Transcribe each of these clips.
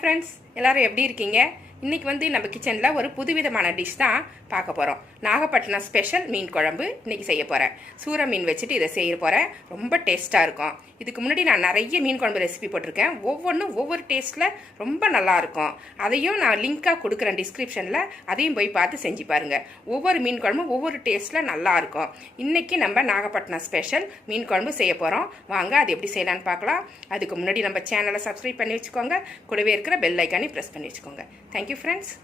Friends எல்லாரும் எப்படி இருக்கீங்க? இன்னைக்கு வந்து நம்ம கிச்சனில் ஒரு புதுவிதமான டிஷ் தான் பார்க்க போகிறோம் நாகப்பட்டினம் ஸ்பெஷல் மீன் குழம்பு இன்றைக்கி செய்ய போகிறேன் சூர மீன் வச்சுட்டு இதை செய்ய போகிறேன் ரொம்ப டேஸ்ட்டாக இருக்கும். இதுக்கு முன்னாடி நான் நிறைய மீன் குழம்பு ரெசிபி போட்டிருக்கேன். ஒவ்வொன்றும் ஒவ்வொரு டேஸ்ட்டில் ரொம்ப நல்லாயிருக்கும் அதையும் நான் லிங்காக கொடுக்குறேன் டிஸ்கிரிப்ஷனில் அதையும் போய் பார்த்து செஞ்சு பாருங்கள் ஒவ்வொரு மீன் குழம்பும் ஒவ்வொரு டேஸ்ட்டில் நல்லாயிருக்கும் இன்றைக்கி நம்ம நாகப்பட்டினம் ஸ்பெஷல் மீன் குழம்பு செய்ய போகிறோம் வாங்க அது எப்படி செய்யலான்னு பார்க்கலாம். அதுக்கு முன்னாடி நம்ம சேனலை சப்ஸ்கிரைப் பண்ணி வச்சுக்கோங்க. கூடவே இருக்கிற பெல் ஐக்கானே ப்ரெஸ் பண்ணி வச்சுக்கோங்க. தேங்க்யூ ஃப்ரெண்ட்ஸ்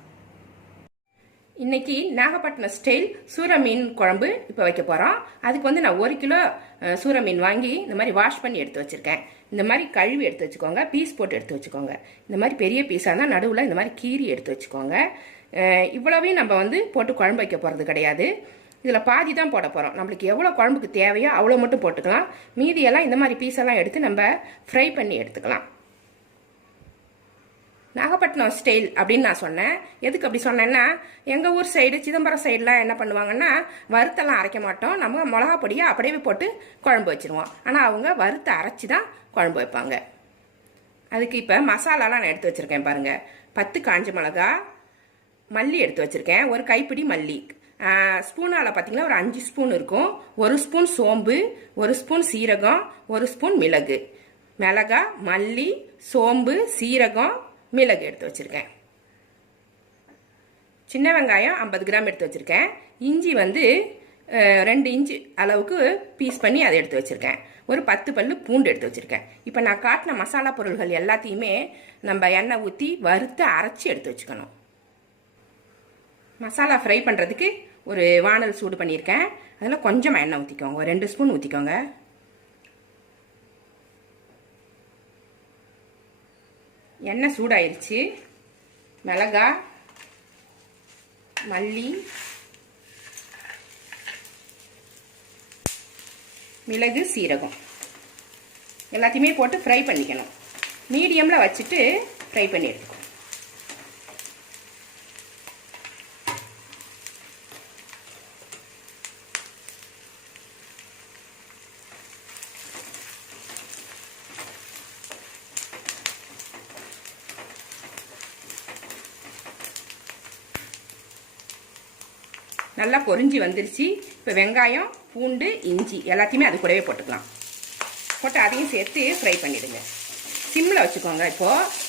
இன்னைக்கு நாகப்பட்டினம் ஸ்டைல் சூர மீன் குழம்பு இப்போ வைக்க போகிறோம் அதுக்கு வந்து நான் ஒரு கிலோ சூர மீன் வாங்கி இந்த மாதிரி வாஷ் பண்ணி எடுத்து வச்சுருக்கேன். இந்த மாதிரி கழுவி எடுத்து வச்சுக்கோங்க. பீஸ் போட்டு எடுத்து வச்சுக்கோங்க. இந்த மாதிரி பெரிய பீஸாக இருந்தால் நடுவில் இந்த மாதிரி கீரி எடுத்து வச்சுக்கோங்க. இவ்வளவையும் நம்ம வந்து போட்டு குழம்பு வைக்க போகிறது கிடையாது. இதில் பாதி தான் போட போகிறோம் நம்மளுக்கு எவ்வளோ குழம்புக்கு தேவையோ அவ்வளோ மட்டும் போட்டுக்கலாம். மீதியெல்லாம் இந்த மாதிரி பீஸெல்லாம் எடுத்து நம்ம ஃப்ரை பண்ணி எடுத்துக்கலாம். நாகப்பட்டினம் ஸ்டைல் அப்படின்னு நான் சொன்னேன். எதுக்கு அப்படி சொன்னேன்னா எங்கள் ஊர் சைடு சிதம்பரம் சைடெலாம் என்ன பண்ணுவாங்கன்னா வறுத்தெல்லாம் அரைக்க மாட்டோம். நம்ம மிளகா பொடியை அப்படியே போட்டு குழம்பு வச்சிருவோம். ஆனால் அவங்க வறுத்து அரைச்சி தான் குழம்பு வைப்பாங்க. அதுக்கு இப்போ மசாலாலாம் நான் எடுத்து வச்சுருக்கேன் பாருங்கள் பத்து காஞ்ச மிளகா மல்லி எடுத்து வச்சுருக்கேன். ஒரு கைப்பிடி மல்லி. ஸ்பூனால் பார்த்தீங்கன்னா ஒரு அஞ்சு ஸ்பூன் இருக்கும். ஒரு ஸ்பூன் சோம்பு ஒரு ஸ்பூன் சீரகம் ஒரு ஸ்பூன் மிளகு. மிளகா மல்லி சோம்பு சீரகம் மிளகு எடுத்து வச்சுருக்கேன். சின்ன வெங்காயம் ஐம்பது கிராம் எடுத்து வச்சுருக்கேன். இஞ்சி வந்து ரெண்டு இன்ச்சு அளவுக்கு பீஸ் பண்ணி அதை எடுத்து வச்சுருக்கேன். ஒரு பத்து பல்லு பூண்டு எடுத்து வச்சுருக்கேன். இப்போ நான் காட்டின மசாலா பொருள்கள் எல்லாத்தையுமே நம்ம எண்ணெய் ஊற்றி வறுத்து அரைச்சி எடுத்து வச்சுக்கணும். மசாலா ஃப்ரை பண்ணுறதுக்கு ஒரு வானல் சூடு பண்ணியிருக்கேன். அதில் கொஞ்சமாக எண்ணெய் ஊற்றிக்கோங்க ஒரு ரெண்டு ஸ்பூன் ஊற்றிக்கோங்க எண்ணெய் சூடாயிருச்சு. மிளகா மல்லி மிளகு சீரகம். எல்லாத்தையுமே போட்டு ஃப்ரை பண்ணிக்கணும். மீடியமில் வச்சுட்டு ஃப்ரை பண்ணி எடுத்துக்கணும் நல்லா பொறிஞ்சி வந்துருச்சு. இப்போ வெங்காயம் பூண்டு இஞ்சி எல்லாத்தையுமே அது கூடவே போட்டுக்கலாம். போட்டு அதையும் சேர்த்து ஃப்ரை பண்ணிவிடுங்க சிம்மில் வச்சுக்கோங்க இப்போது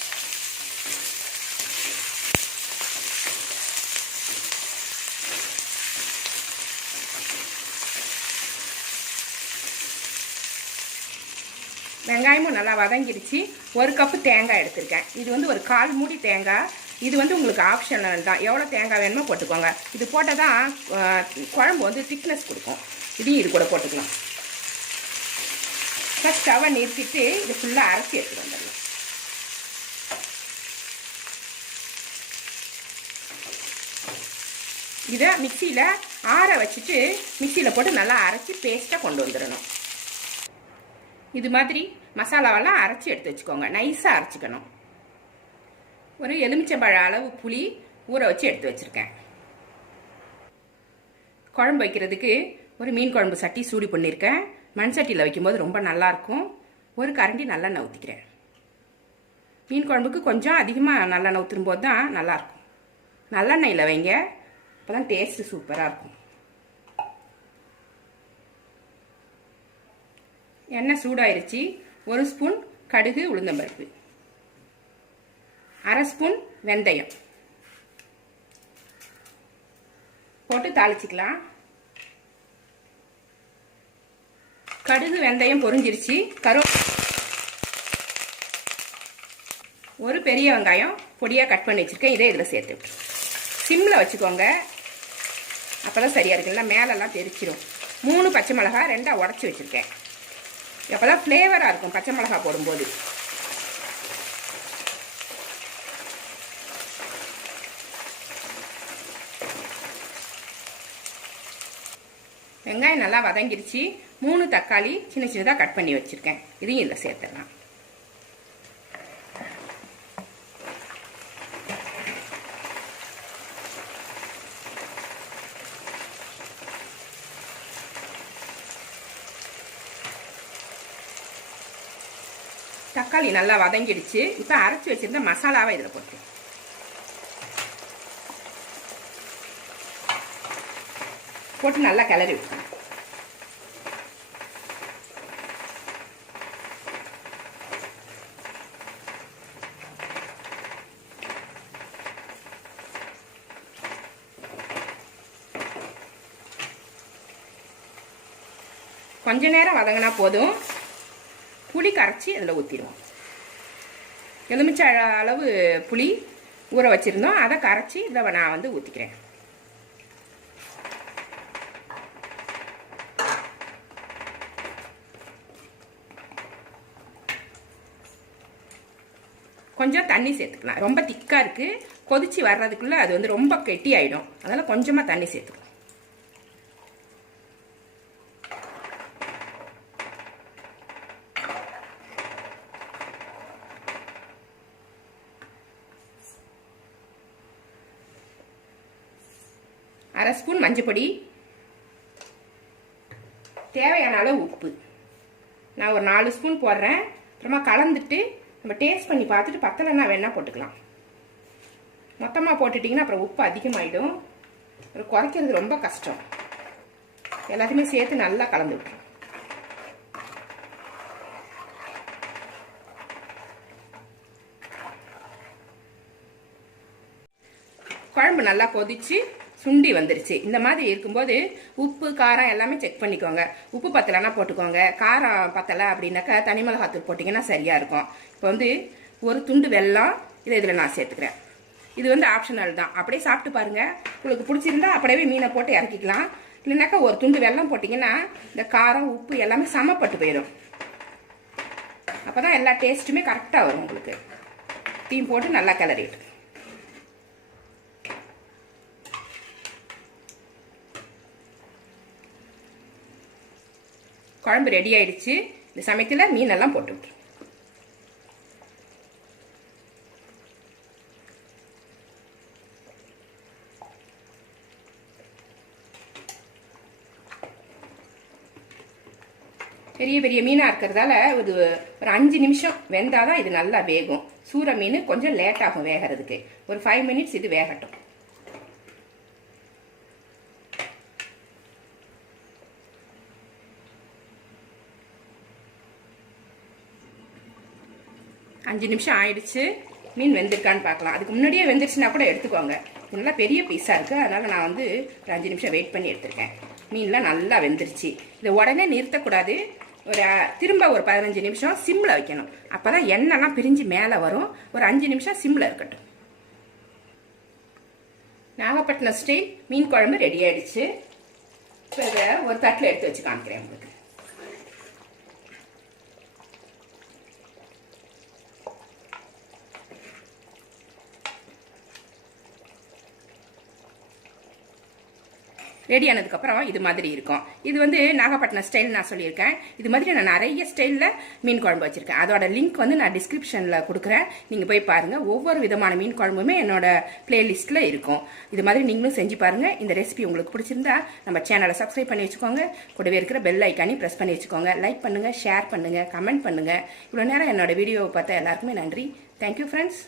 வெங்காயமும் நல்லா வதங்கிருச்சு ஒரு கப்பு தேங்காய் எடுத்திருக்கேன். இது வந்து ஒரு கால் மூடி தேங்காய். இது வந்து உங்களுக்கு ஆப்ஷனல் தான். எவ்வளோ தேங்காய் வேணுமோ போட்டுக்கோங்க. இது போட்டால் தான் குழம்பு வந்து திக்னஸ் கொடுக்கும். இதையும் இது கூட போட்டுக்கலாம். ஃபஸ்ட் ஸ்டவை நிறுத்திட்டு இது ஃபுல்லாக அரைச்சி எடுத்துகிட்டு வந்துடலாம். இதை மிக்சியில் ஆற வச்சுட்டு மிக்சியில் போட்டு நல்லா அரைச்சி பேஸ்ட்டாக கொண்டு வந்துடணும். இது மாதிரி மசாலாவெல்லாம் அரைச்சி எடுத்து வச்சுக்கோங்க. நைஸாக அரைச்சிக்கணும். ஒரு எலுமிச்சம்பழ அளவு புளி ஊற வச்சு எடுத்து வச்சுருக்கேன். குழம்பு வைக்கிறதுக்கு ஒரு மீன் குழம்பு சட்டி சூடி பண்ணியிருக்கேன். மண் சட்டியில் வைக்கும்போது ரொம்ப நல்லாயிருக்கும். ஒரு கரண்டி நல்லெண்ணெய் ஊற்றிக்கிறேன் மீன் குழம்புக்கு கொஞ்சம் அதிகமாக நல்லெண்ணெய் ஊற்றும் போது தான் நல்லாயிருக்கும். நல்லெண்ணெயில் வைங்க. அப்போ தான் டேஸ்ட்டு சூப்பராக இருக்கும். எண்ணெய் சூடாயிருச்சு. ஒரு ஸ்பூன் கடுகு உளுந்தம்பருப்பு. அரை ஸ்பூன் வெந்தயம். போட்டு தாளிச்சிக்கலாம். கடுகு வெந்தயம் பொரிஞ்சிருச்சு. கரு ஒரு பெரிய வெங்காயம் பொடியாக கட் பண்ணி வச்சுருக்கேன். இதே இதில் சேர்த்து. சிம்மில் வச்சுக்கோங்க. அப்போ தான் சரியாக இருக்குல்ல மேலெல்லாம் தெரிச்சிடும் மூணு பச்சை மிளகா ரெண்டாக உடச்சி வச்சுருக்கேன். அப்போ தான் ஃப்ளேவராக இருக்கும். பச்சை மிளகா போடும்போது. வெங்காயம் நல்லா வதங்கிருச்சு. மூணு தக்காளி சின்ன சின்னதாக கட் பண்ணி வச்சுருக்கேன். இதையும் இதில் சேர்த்துடலாம். தக்காளி நல்லா வதங்கிடுச்சு. இப்போ அரைச்சி வச்சிருந்த மசாலாவை இதில் போட்டு. போட்டு நல்லா கிளறி விட்டுருங்க கொஞ்ச நேரம் வதங்கினா போதும். புளி கரைச்சி அதில் ஊற்றிடுவோம் எலுமிச்சை அளவு புளி ஊற வச்சுருந்தோம். அதை கரைச்சி இதில் நான் வந்து ஊற்றிக்கிறேன் கொஞ்சம் தண்ணி சேர்த்துக்கலாம். ரொம்ப திக்காக இருக்குது கொதிச்சு வர்றதுக்குள்ளே அது வந்து ரொம்ப கெட்டி ஆகிடும் அதனால் கொஞ்சமாக தண்ணி சேர்த்துக்கலாம். அரை ஸ்பூன் மஞ்சப்பொடி தேவையான அளவு உப்பு. நான் ஒரு நாலு ஸ்பூன் போடுறேன். அப்புறமா கலந்துட்டு நம்ம டேஸ்ட் பண்ணி பார்த்துட்டு பத்தலைன்னா வேணால் போட்டுக்கலாம். மொத்தமாக போட்டுட்டிங்கன்னா அப்புறம் உப்பு அதிகமாகிடும் அப்புறம் குறைக்கிறது ரொம்ப கஷ்டம். எல்லாத்தையுமே சேர்த்து நல்லா கலந்து விட்டுரும். குழம்பு நல்லா கொதிச்சு சுண்டி வந்துருச்சு. இந்த மாதிரி இருக்கும்போது உப்பு காரம் எல்லாமே செக் பண்ணிக்கோங்க. உப்பு பத்தலைன்னா போட்டுக்கோங்க. காரம் பத்தலை அப்படின்னாக்கா தனி மிளகாத்தூள் போட்டிங்கன்னா சரியாக இருக்கும். இப்போ வந்து ஒரு துண்டு வெல்லம் இதை இதில் நான் சேர்த்துக்கிறேன். இது வந்து ஆப்ஷனல் தான். அப்படியே சாப்பிட்டு பாருங்கள் உங்களுக்கு பிடிச்சிருந்தா அப்படியே மீனை போட்டு இறக்கிக்கலாம். இல்லைனாக்கா ஒரு துண்டு வெல்லம் போட்டிங்கன்னா இந்த காரம் உப்பு எல்லாமே சமப்பட்டு போயிடும். அப்போ தான் எல்லா டேஸ்ட்டுமே கரெக்டாக வரும் உங்களுக்கு. தீம் போட்டு நல்லா கிளறிட்டு. குழம்பு ரெடி ஆயிடுச்சு. இந்த சமயத்தில் மீனெல்லாம் போட்டு விட்டுரு. பெரிய பெரிய மீனாக இருக்கிறதால ஒரு ஒரு அஞ்சு நிமிஷம் வெந்தால் தான் இது நல்லா வேகும். சூற மீன் கொஞ்சம் லேட் ஆகும் வேகிறதுக்கு. ஒரு ஃபைவ் மினிட்ஸ் இது வேகட்டும். அஞ்சு நிமிஷம் ஆயிடுச்சு. மீன் வெந்திருக்கான்னு பார்க்கலாம். அதுக்கு முன்னாடியே வெந்துருச்சுன்னா கூட எடுத்துக்கோங்க. நல்லா பெரிய பீஸாக இருக்குது அதனால் நான் வந்து ஒரு அஞ்சு நிமிஷம் வெயிட் பண்ணி எடுத்திருக்கேன். மீன்லாம் நல்லா வெந்துருச்சு. இதை உடனே நிறுத்தக்கூடாது. ஒரு திரும்ப ஒரு பதினஞ்சு நிமிஷம் சிம்மில் வைக்கணும். அப்போ தான் எண்ணெய்லாம் பிரிஞ்சு மேலே வரும். ஒரு அஞ்சு நிமிஷம் சிம்மில் இருக்கட்டும். நாகப்பட்டினம் ஸ்டைல் மீன் குழம்பு ரெடி ஆயிடுச்சு. இப்போ இதை ஒரு தட்டில் எடுத்து வச்சு காமிக்கிறேன் உங்களுக்கு. ரெடி ஆனதுக்கப்புறம் இது மாதிரி இருக்கும். இது வந்து நாகப்பட்டினம் ஸ்டைல் நான் சொல்லியிருக்கேன். இது மாதிரி நான் நிறைய ஸ்டைலில் மீன் குழம்பு வச்சுருக்கேன். அதோட லிங்க் வந்து நான் டிஸ்கிரிப்ஷனில் கொடுக்குறேன். நீங்கள் போய் பாருங்கள் ஒவ்வொரு விதமான மீன் குழம்புமே என்னோட பிளேலிஸ்ட்டில் இருக்கும். இது மாதிரி நீங்களும் செஞ்சு பாருங்கள் இந்த ரெசிபி உங்களுக்கு பிடிச்சிருந்தா நம்ம சேனலை சப்ஸ்கிரைப் பண்ணி வச்சுக்கோங்க. கூடவே இருக்கிற பெல் ஐக்கானையும் ப்ரெஸ் பண்ணி வச்சுக்கோங்க. லைக் பண்ணுங்கள் ஷேர் பண்ணுங்கள் கமெண்ட் பண்ணுங்கள் இவ்வளோ நேரம் என்னோட வீடியோவை பார்த்தா எல்லாருக்குமே நன்றி. Thank you friends